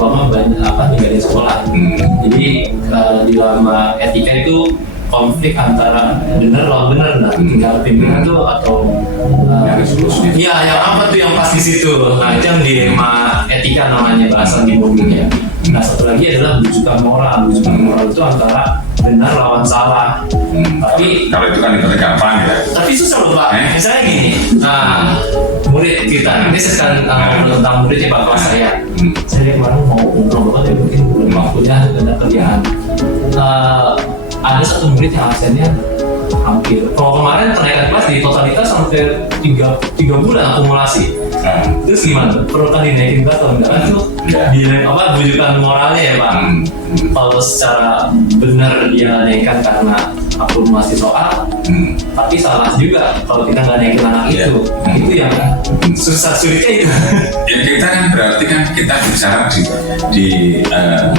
banyak ninggalin sekolah. Jadi di dalam etika itu konflik antara benar lawan benar, nah tinggal pimpinan tuh atau ya yang apa tuh yang pas di situ, nah itu yang dilema etika namanya, bahasa di mobilnya. Nah satu lagi adalah bujukan moral itu antara benar lawan salah. Tapi kalau itu kan itu gampang ya. Tapi susah loh Pak. Misalnya gini, nah murid kita, ini sekarang tentang muridnya Pak kelas saya lihat kemarin mau ngobrol banget ya, mungkin belum waktunya ada kerjaan. Ada satu murid yang absennya hampir, kalau kemarin kenaikan kelas di totalitas sampai 3 bulan akumulasi. Terus gimana? Perlu kan dinaikin kelas atau enggak? Kan itu bujukan moralnya ya Pak. Kalau secara benar dia naikkan karena akumulasi soal, tapi salah juga kalau kita nggak naikin anak itu yang sulitnya itu. Ya kita kan berarti kan kita bicara di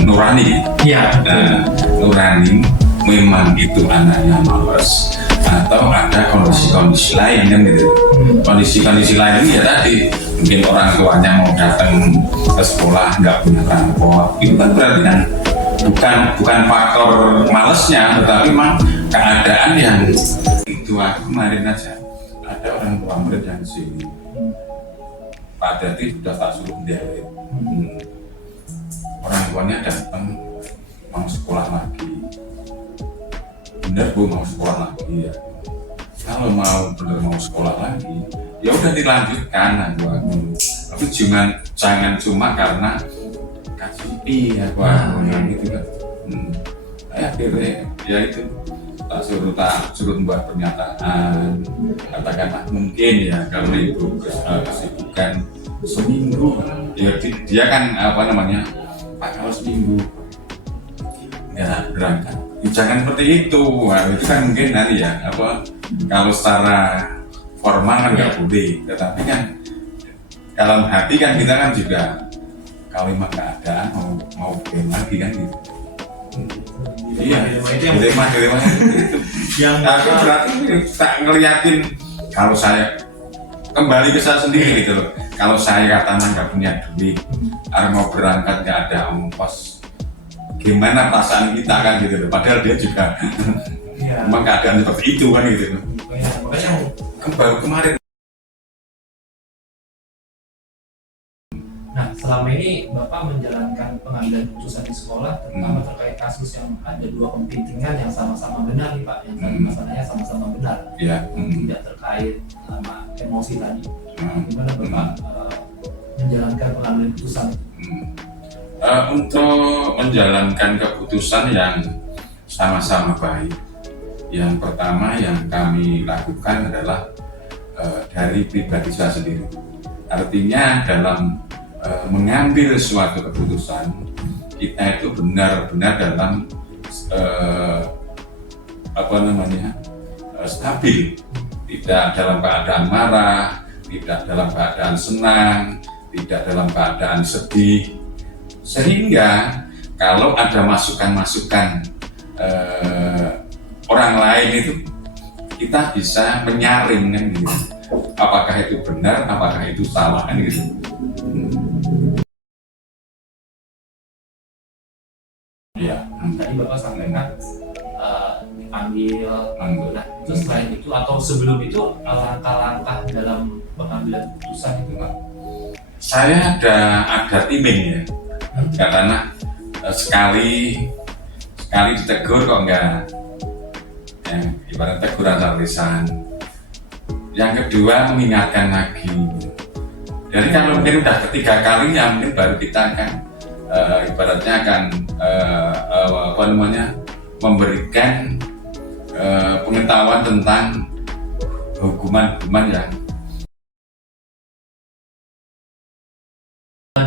nurani. Iya. Nurani memang itu anaknya malas atau ada kondisi-kondisi lain kan gitu. Kondisi-kondisi lain ini ya tadi mungkin orang tuanya mau datang ke sekolah nggak punya transport, itu kan berarti kan bukan faktor malesnya, tetapi memang keadaan yang itu. Aku kemarin aja ada orang tua murid yang sini Pak Dati sudah tak suruh menjahit, orang tuanya datang mau sekolah lagi, bener Bu mau sekolah lagi ya, kalau bener mau sekolah lagi ya udah dilanjutkan aku tapi jangan cuma karena KCP ya gitu kan. Akhirnya ya itu tak suruh membuat pernyataan, katakanlah mungkin ya kalau itu kesibukan seminggu ya dia kan Pak kalau seminggu nggak berangkat ya, jangan seperti itu. Nah, itu kan mungkin nanti ya kalau secara formal kan nggak boleh, tetapi kan dalam hati kan kita kan juga kalau memang keadaan mau game lagi kan gitu. Iya, dilema itu. Tapi berarti tak ngeliatin kalau saya kembali ke saya sendiri gitu loh. Kalau saya katanya nggak punya duit, mau berangkat nggak ada ongkos, gimana perasaan kita kan gitu loh. Padahal dia juga memang keadaan seperti itu kan gitu loh. Makanya baru kemarin. Nah, selama ini Bapak menjalankan pengambilan keputusan di sekolah, terutama terkait kasus yang ada 2 kepentingan yang sama-sama benar nih Pak, yang tadi masalahnya sama-sama benar, tidak terkait sama emosi tadi. Gimana Bapak menjalankan pengambilan keputusan? Untuk menjalankan keputusan yang sama-sama baik, yang pertama yang kami lakukan adalah dari pribadi saya sendiri. Artinya dalam mengambil suatu keputusan, kita itu benar-benar dalam stabil, tidak dalam keadaan marah, tidak dalam keadaan senang, tidak dalam keadaan sedih, sehingga kalau ada masukan-masukan orang lain itu kita bisa menyaring kan gitu. Apakah itu benar, apakah itu salah kan gitu. Ya, tadi Bapak sampaikan dipanggil, nah itu selain itu atau sebelum itu langkah-langkah dalam pengambilan keputusan itu Pak? Saya ada timing ya, karena sekali ditegur kok enggak, ibarat teguran terlisan. Yang kedua mengingatkan lagi. Jadi kalau mungkin udah ketiga kalinya mungkin baru kita akan ibaratnya akan memberikan pengetahuan tentang hukuman yang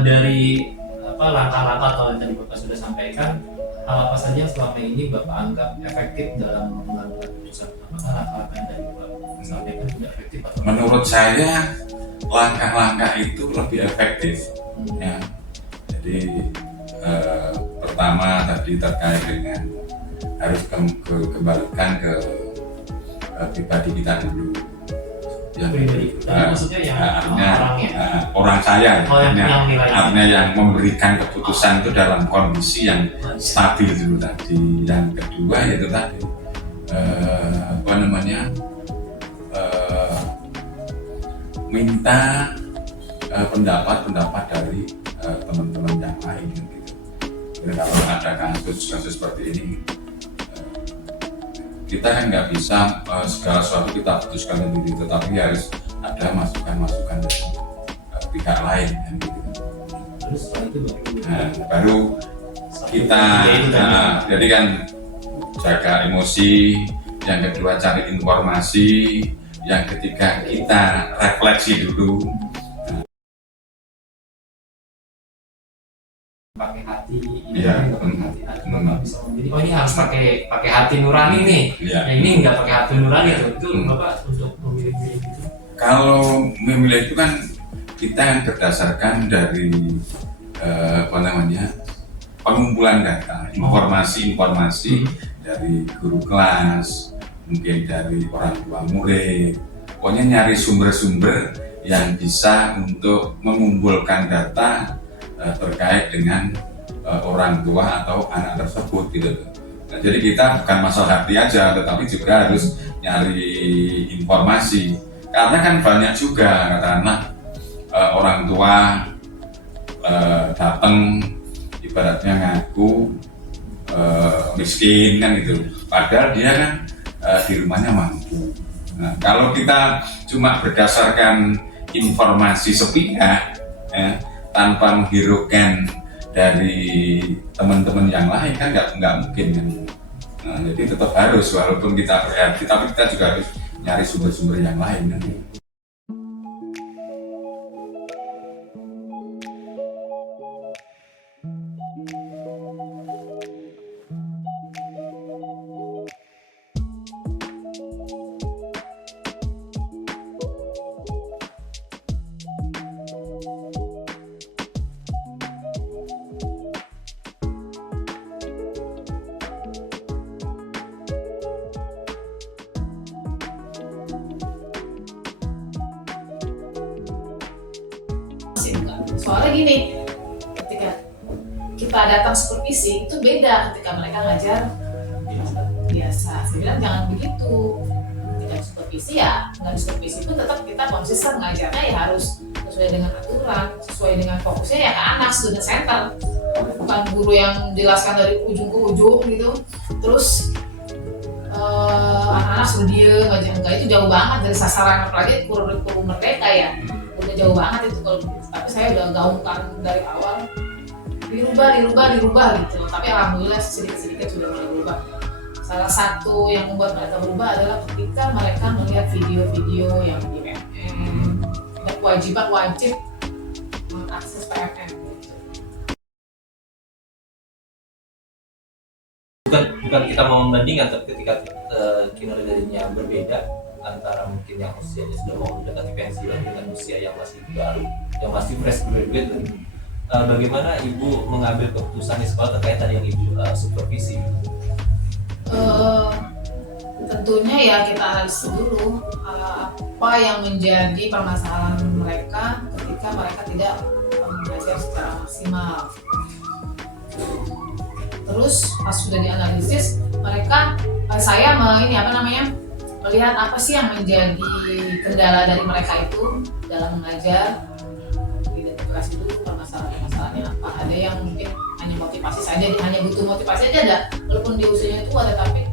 dari langkah-langkah atau yang tadi Bapak sudah sampaikan, hal apa saja yang selama ini Bapak anggap efektif dalam mengambil keputusan? Apakah langkah-langkah yang tadi Bapak sampaikan sudah efektif atau? Menurut saya langkah-langkah itu lebih efektif. Ya. Jadi pertama tadi terkait dengan harus kembalikan ke pribadi kita dulu. yang pribadi. Maksudnya yang orangnya. Orang saya, yang nilai. artinya yang memberikan keputusan itu dalam kondisi yang stabil dulu tadi. Yang kedua yaitu tadi minta pendapat dari teman-teman yang lain gitu. Jadi kalau ada kasus seperti ini, kita kan nggak bisa segala sesuatu kita putuskan sendiri, tetapi harus ada masukan-masukan dari pihak lain kan gitu. Terus setelah itu baru kita jadi kan jaga emosi, yang kedua cari informasi, yang ketiga kita refleksi dulu. Pakai hati, Iya. Bapak bisa memilih. Oh ini harus pakai hati nurani nih. Iya. Yang ini nggak pakai hati nurani itu Bapak untuk memilih-milih gitu. Kalau memilih itu kan kita yang berdasarkan dari pengumpulan data, informasi dari guru kelas, mungkin dari orang tua murid. Pokoknya nyari sumber-sumber yang bisa untuk mengumpulkan data terkait dengan orang tua atau anak tersebut gitu. Nah, jadi kita bukan masalah hati aja, tetapi juga harus nyari informasi. Karena kan banyak juga katakanlah orang tua datang ibaratnya ngaku miskin kan itu, padahal dia kan di rumahnya mampu. Nah, kalau kita cuma berdasarkan informasi sepihak tanpa menghiraukan dari teman-teman yang lain kan nggak mungkin kan. Nah, jadi tetap harus walaupun kita berhati, tapi kita juga harus nyari sumber-sumber yang lain kan. Soalnya gini, ketika kita datang supervisi itu beda ketika mereka ngajar biasa. Saya bilang jangan begitu. Ketika supervisi ya, nggak supervisi pun tetap kita konsisten ngajarnya ya harus sesuai dengan aturan, sesuai dengan fokusnya ya ke anak, student center. Bukan guru yang jelaskan dari ujung ke ujung gitu. Terus anak-anak suruh diem aja, enggak, itu jauh banget dari sasaran, apalagi kurikulum merdeka ya. Udah jauh banget itu kalau begitu. Tapi saya udah gaungkan dari awal dirubah gitu. Tapi alhamdulillah sedikit-sedikit sudah mulai berubah. Salah satu yang membuat mereka berubah adalah ketika mereka melihat video-video yang di PMM dan kewajiban wajib mengakses PMM gitu. Bukan kita mau membandingkan, tapi ketika kinerjanya berbeda antara mungkin yang usianya sudah mau mendekati pensiun dengan usia yang masih baru, yang masih fresh graduate, bagaimana Ibu mengambil keputusan di sekolah terkait tadi yang Ibu supervisi? Tentunya ya kita analisa dulu apa yang menjadi permasalahan mereka ketika mereka tidak belajar secara maksimal. Terus pas sudah dianalisis, saya melihat apa sih yang menjadi kendala dari mereka itu dalam mengajar, identifikasi dulu permasalahannya apa. Ada yang mungkin hanya motivasi saja, hanya butuh motivasi aja ada, walaupun di usianya tua, tetapi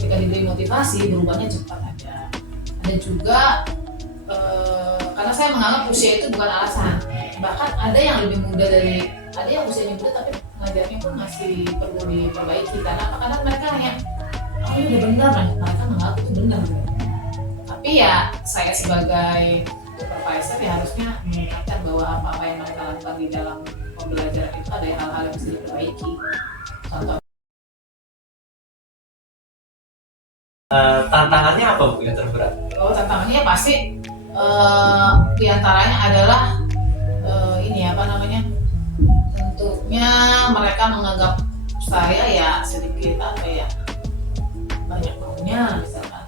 ketika diberi motivasi berubahnya cepat ada. Ada juga karena saya menganggap usia itu bukan alasan, bahkan ada yang lebih muda ada yang usianya muda tapi ngajarnya pun masih perlu diperbaiki. Karena mereka hanya ini udah benar, mereka menganggap itu benar gitu. Tapi ya saya sebagai supervisor ya harusnya mengingatkan bahwa apa yang mereka lakukan di dalam pembelajaran itu ada hal-hal yang bisa diperbaiki. Contoh tantangannya apa Bu yang terberat? Tantangannya pasti diantaranya adalah tentunya mereka menganggap saya ya sedikit banyak maunya misalkan.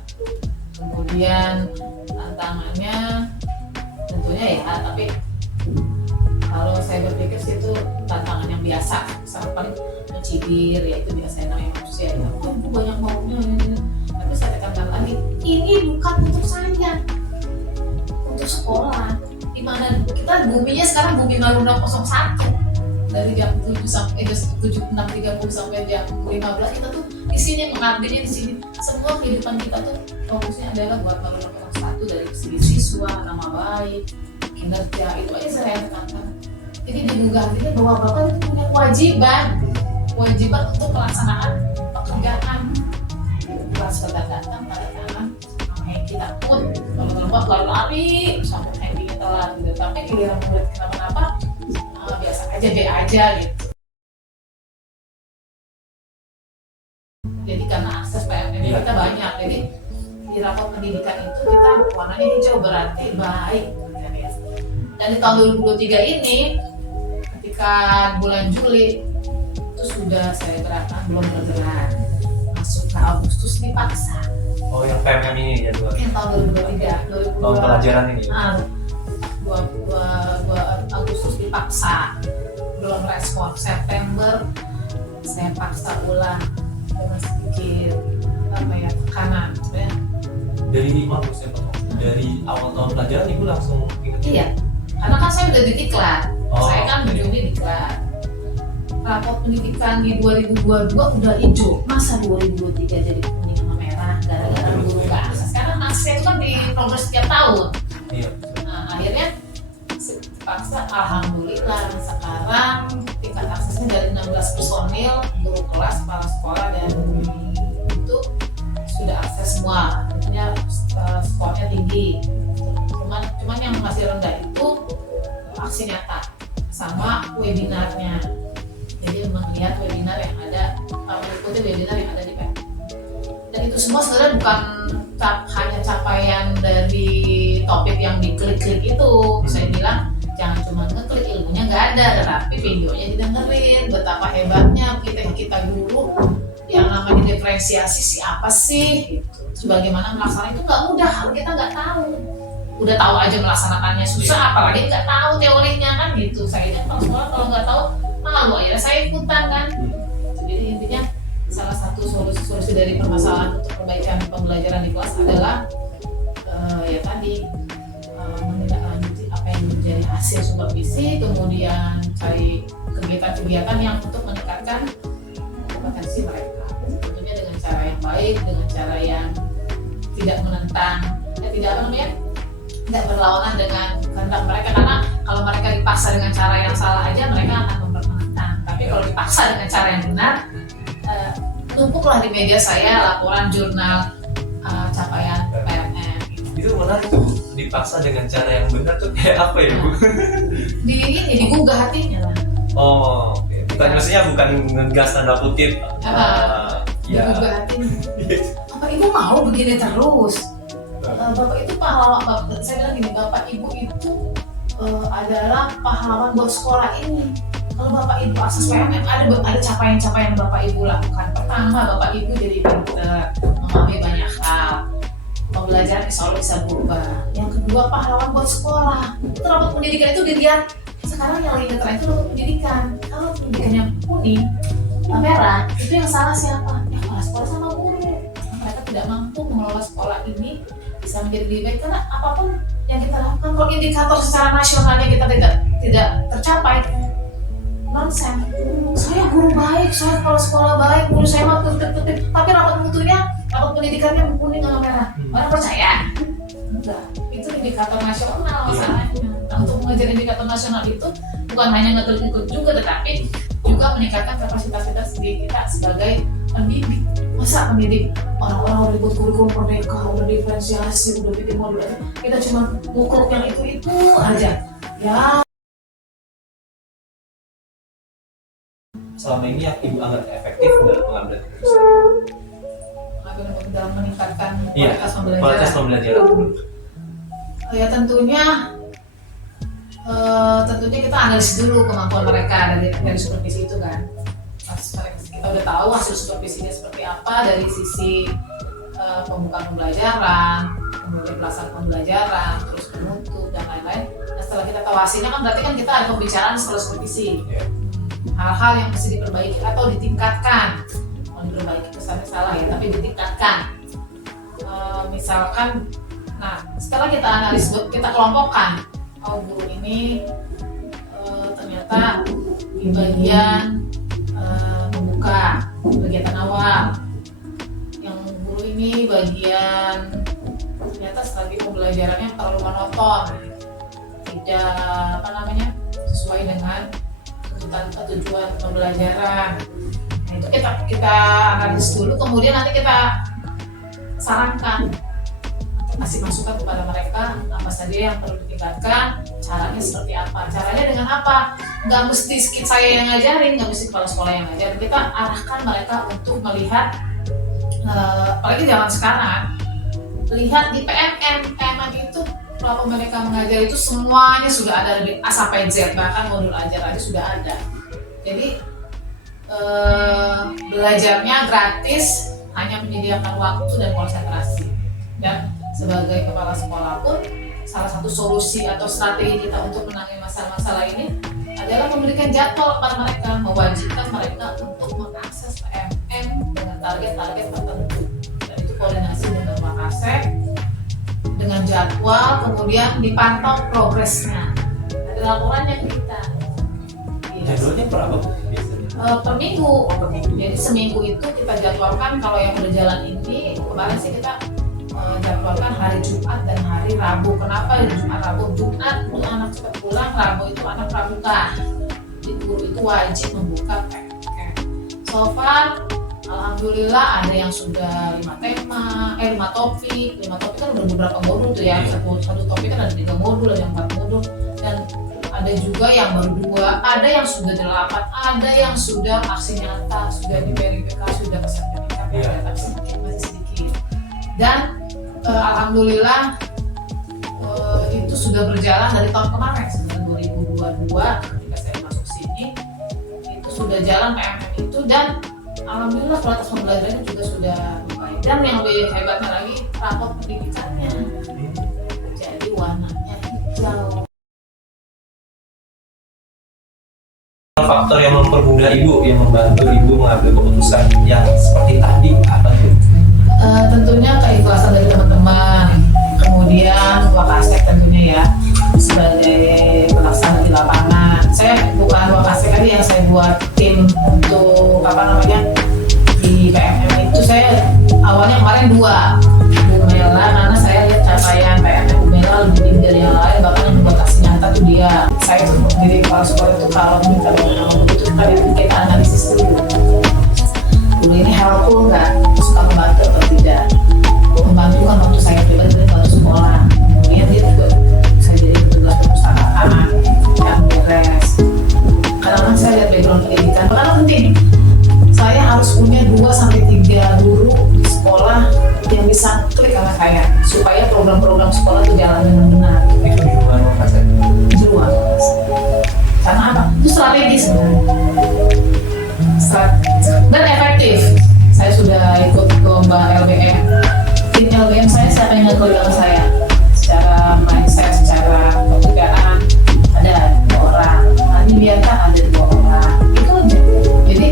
Kemudian tantangannya tentunya ya, tapi kalau saya berpikir sih itu tantangan yang biasa, misalnya paling mencibir ya itu biasa namanya manusia ya, oh itu banyak maunya ini. Tapi saya tekankan lagi, ini bukan untuk saya, untuk sekolah, dimana kita buminya sekarang bumi Marunda 01 dari jam 7 sampai 6.30 sampai jam 15 kita tuh di sini mengabdinya di sini, semua kehidupan kita tuh fokusnya adalah buat Marunda 01 dari segi siswa, nama baik, kinerja, itu aja saya tekankan. Jadi digugah bahwa Bapak itu punya kewajiban untuk melaksanakan pekerjaan. Bukan sekedar datang pada tangan sama kita pun kalau terlambat lalu lari sampai handingnya telat gitu. Tapi giliran murid kenapa-napa biasa aja B aja gitu. Jadi karena akses PMN kita banyak, jadi di rapor pendidikan itu kita warnanya hijau berarti baik. Dan di tahun 2023 ini ketika bulan Juli itu sudah saya gerakan belum bergerak, masuk ke Agustus dipaksa. Oh yang PMM ini ya Yang tahun 2023 tahun pelajaran ini. 2 Agustus dipaksa, belum respon. September saya paksa ulang dengan sedikit tekanan ya. Dari awal tahun pelajaran ibu langsung ingat? Iya, karena kan saya udah diklat. Saya kan Juni diklat. Rapor pendidikan di 2022 udah hijau, masa 2023 jadi kuning sama merah gara-gara guru nggak akses? Karena akses itu kan di progres setiap tahun. Iya. Nah akhirnya paksa, alhamdulillah sekarang tingkat aksesnya dari 16 personil, guru kelas, kepala sekolah dan itu sudah akses semua. Artinya skornya tinggi. Cuman yang masih rendah itu aksi nyata sama webinarnya. Jadi melihat webinar yang ada, mengikuti webinar yang ada di PEN. Dan itu semua sebenarnya bukan hanya capaian dari topik yang diklik-klik itu. Saya bilang jangan cuma ngeklik, ilmunya nggak ada, tetapi videonya didengerin. Betapa hebatnya kita guru yang namanya diferensiasi siapa sih, gitu. Sebagaimana melaksanakan itu nggak mudah, kalau kita nggak tahu. Udah tahu aja melaksanakannya susah, apalagi nggak tahu teorinya kan gitu. Saya ingat kalau nggak tahu malu ya saya ikutan kan. Jadi intinya salah satu solusi dari permasalahan untuk perbaikan pembelajaran di kelas adalah ya tadi menindaklanjuti apa yang menjadi hasil supervisi, kemudian cari kegiatan-kegiatan yang untuk meningkatkan kompetensi mereka. Tentunya dengan cara yang baik, dengan cara yang tidak menentang, tidak berlawanan dengan kehendak mereka, karena kalau mereka dipaksa dengan cara yang salah aja mereka akan menentang. Tapi kalau dipaksa dengan cara yang benar, tumpuklah di media saya laporan jurnal capaian PMM. Itu menarik tuh, dipaksa dengan cara yang benar tuh kayak apa ya Bu? Digugah hatinya lah. Oh, oke. Maksudnya bukan ngegas tanda kutip. Digugah hatinya. Bapak Ibu mau begini terus? Bapak itu pahlawan. Saya bilang gini, Bapak Ibu itu adalah pahlawan buat sekolah ini. Kalau Bapak Ibu akses PMM, ada capaian-capaian yang Bapak Ibu lakukan. Pertama, Bapak Ibu jadi pinter, memahami banyak hal. Pembelajaran insya Allah bisa berubah. Yang kedua, pahlawan buat sekolah. Itu rapot pendidikan itu dilihat. Sekarang yang lagi ngetren itu rapot pendidikan. Kalau pendidikannya kuning, merah, itu yang salah siapa? Ya kepala sekolah sama guru. Mereka tidak mampu mengelola sekolah ini bisa menjadi lebih baik, karena apapun yang kita lakukan, kalau indikator secara nasionalnya kita tidak tercapai, nonsen. Saya guru baik, saya kepala sekolah baik, guru saya mah tertib, tapi rapot mutunya, rapot pendidikannya kuning sama merah. Orang percaya? Enggak. Itu indikator nasional masalahnya. Nah, untuk mengejar indikator nasional itu bukan hanya ngeklik juga, tetapi juga meningkatkan kapasitas kita sebagai pendidik. Masa pendidik orang-orang udah buat kurikulum merdeka, udah diferensiasi, udah bikin modul, kita cuma ngukur yang itu aja. Ya. Selama ini yang Ibu anggap efektif dalam pengambilan keputusan? Dalam meningkatkan kualitas pembelajaran. Ya tentunya kita analisis dulu kemampuan mereka dari supervisi itu kan. Kita udah tahu hasil supervisinya seperti apa dari sisi pembukaan pembelajaran, kemudian pelaksanaan pembelajaran, terus penuntut dan lain-lain. Nah, setelah kita tahu hasilnya kan berarti kan kita ada pembicaraan setelah supervisi. Hal-hal yang mesti diperbaiki atau ditingkatkan. Mau diperbaiki kesannya salah ya, tapi ditingkatkan. Misalkan, nah setelah kita analis, kita kelompokkan, oh guru ini ternyata di bagian membuka kegiatan awal, yang guru ini bagian ternyata strategi pembelajarannya terlalu monoton, tidak sesuai dengan tuntutan tujuan pembelajaran. Nah, itu kita analis dulu, kemudian nanti kita sarankan, kasih masukan kepada mereka apa saja yang perlu ditingkatkan, caranya seperti apa, caranya dengan apa. Nggak mesti saya yang ngajarin, nggak mesti kepala sekolah yang ngajarin, kita arahkan mereka untuk melihat, apalagi zaman sekarang, lihat di PMM itu kalau mereka mengajar itu semuanya sudah ada dari A sampai Z, bahkan modul ajar aja sudah ada. Jadi belajarnya gratis, hanya menyediakan waktu dan konsentrasi. Dan sebagai kepala sekolah pun salah satu solusi atau strategi kita untuk menangani masalah-masalah ini adalah memberikan jadwal kepada mereka, mewajibkan mereka untuk mengakses PMM dengan target-target tertentu. Dan itu koordinasi dengan Wakasek, dengan jadwal, kemudian dipantau progresnya. Ada laporannya ke kita. Jadwalnya berapa biasanya? Per minggu. Jadi seminggu itu kita jadwalkan, kalau yang udah jalan ini kemarin sih kita jadwalkan hari Jumat dan hari Rabu. Kenapa hari Jumat Rabu? Jumat itu anak cepat pulang, Rabu itu anak pramuka. Jadi guru itu wajib membuka PMM. So far alhamdulillah ada yang sudah 5 tema, 5 topik. 5 topik kan udah beberapa modul tuh ya. Satu topik kan ada 3 modul, ada yang 4 modul, dan ada juga yang baru 2, ada yang sudah 8, ada yang sudah aksi nyata, sudah diverifikasi, sudah sertifikat, tapi masih sedikit. Dan alhamdulillah itu sudah berjalan dari tahun kemarin, sebenarnya 2022 ketika saya masuk sini itu sudah jalan PMM itu, dan alhamdulillah kualitas pembelajarannya juga sudah baik. Dan yang lebih hebatnya lagi, rapot pendidikannya jadi warnanya hijau. Faktor yang mempermudah ibu, yang membantu ibu mengambil keputusan yang seperti tadi apa tuh? Tentunya keikhlasan dari teman-teman, kemudian Wakasek tentunya ya sebagai pelaksana di lapangan. Saya bukan Wakasek aja yang saya buat tim untuk di PMM itu. Saya awalnya kemarin 2, Bu Mela, karena saya lihat capaian PMM Bu Mela lebih tinggi dari yang lain, bahkan yang membuat aksi nyata tuh dia. Saya tuh jadi kepala sekolah itu kalau minta begitu kita analisis dulu. Dulu ini helpful nggak, suka membantu atau tidak. Membantu kan waktu saya pribadi dari bantu sekolah, kemudian dia juga saya jadi petugas perpustakaan yang beres. Karena kan saya lihat background pendidikan, karena penting saya harus punya 2-3 guru di sekolah yang bisa klik sama saya supaya program-program sekolah itu jalan dengan benar. Itu di luar Wakasek. Di luar Wakasek. Karena apa? Itu strategi sebenarnya. Dan efektif. Saya sudah ikut lomba LBM. Tim LBM saya siapa yang ngeklik sama saya? Secara mindset, secara pekerjaan ada 2 orang. Nanti biasa ada 2 orang. Itu aja. Jadi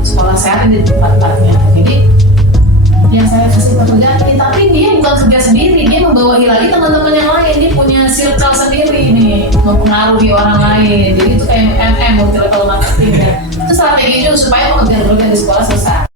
sekolah saya ada di tempat-tempatnya. Jadi yang saya kasih pekerjaan, tapi dia bukan kerja sendiri, dia membawahi lagi teman-teman yang lain, dia punya circle sendiri nih, mempengaruhi orang lain. Jadi itu kayak MM, multi level marketing ya. Itu strategi juga supaya pekerjaan-pekerjaan di sekolah selesai.